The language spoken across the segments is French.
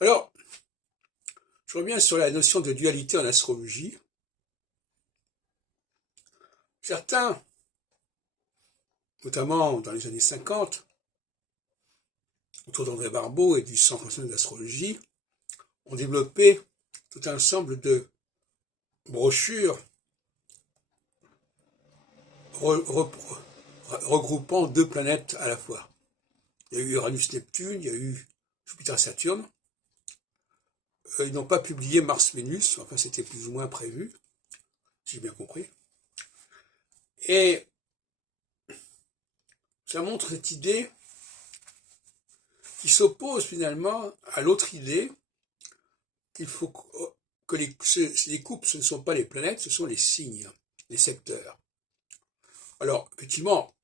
Alors, je reviens sur la notion de dualité en astrologie. Certains, notamment dans les années 50, autour d'André Barbeau et du Centre national d'astrologie, ont développé tout un ensemble de brochures regroupant deux planètes à la fois. Il y a eu Uranus-Neptune, il y a eu Jupiter-Saturne. Ils n'ont pas publié Mars-Vénus, enfin c'était plus ou moins prévu, si j'ai bien compris. Et ça montre cette idée qui s'oppose finalement à l'autre idée qu'il faut que les couples, ce ne sont pas les planètes, ce sont les signes, les secteurs. Alors, effectivement,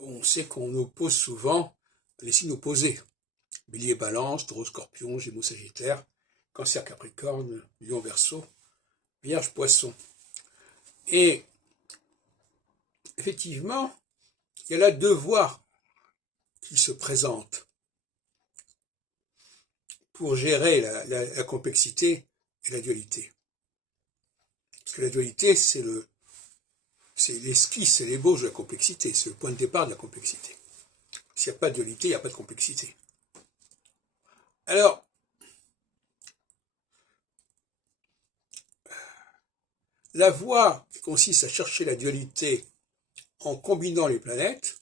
on sait qu'on oppose souvent les signes opposés. Bélier, Balance, Taureau, Scorpion, Gémeaux, Sagittaire, Cancer, Capricorne, Lion, Verseau, Vierge, Poisson. Et effectivement, il y a là deux voies qui se présentent pour gérer la complexité et la dualité. Parce que la dualité, c'est l'esquisse, c'est l'ébauche de la complexité, c'est le point de départ de la complexité. S'il n'y a pas de dualité, il n'y a pas de complexité. Alors, la voie qui consiste à chercher la dualité en combinant les planètes,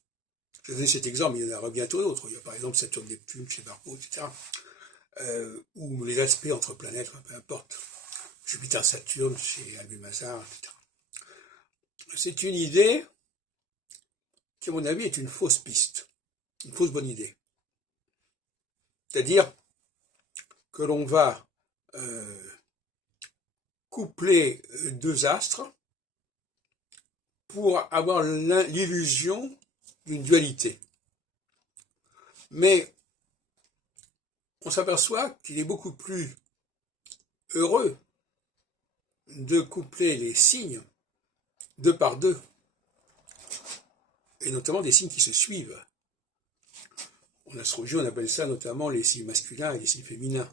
je vais donner cet exemple, il y en aura bientôt d'autres. Il y a par exemple Saturne, Neptune, chez Barbeau, etc. Ou les aspects entre planètes, peu importe. Jupiter, Saturne, chez Albert Mazar, etc. C'est une idée qui, à mon avis, est une fausse piste, une fausse bonne idée. C'est-à-dire que l'on va coupler deux astres pour avoir l'illusion d'une dualité. Mais on s'aperçoit qu'il est beaucoup plus heureux de coupler les signes deux par deux, et notamment des signes qui se suivent. En astrologie, on appelle ça notamment les signes masculins et les signes féminins.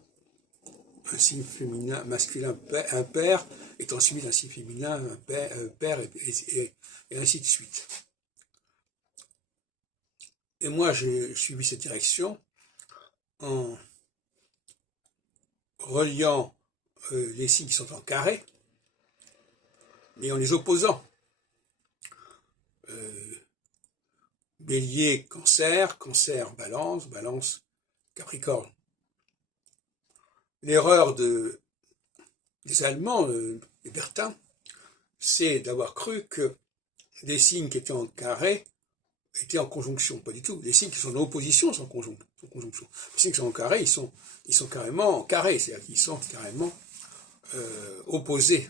Un signe féminin masculin impair étant suivi d'un signe féminin pair et ainsi de suite. Et moi, j'ai suivi cette direction en reliant les signes qui sont en carré, mais en les opposant. Bélier, Cancer, Cancer, Balance, Balance, Capricorne. L'erreur des Allemands, des Bertin, c'est d'avoir cru que des signes qui étaient en carré étaient en conjonction. Pas du tout. Les signes qui sont en opposition sont en conjonction. Les signes qui sont en carré, ils sont carrément en carré, c'est-à-dire qu'ils sont carrément opposés,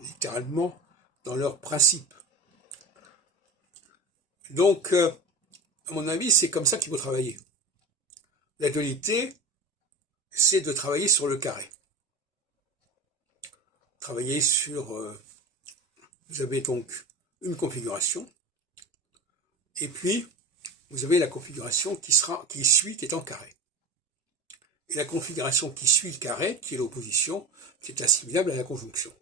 littéralement, dans leur principe. Donc, à mon avis, c'est comme ça qu'il faut travailler. La dualité, c'est de travailler sur le carré. Travailler sur... vous avez donc une configuration, et puis vous avez la configuration qui suit, qui est en carré. Et la configuration qui suit le carré, qui est l'opposition, qui est assimilable à la conjonction.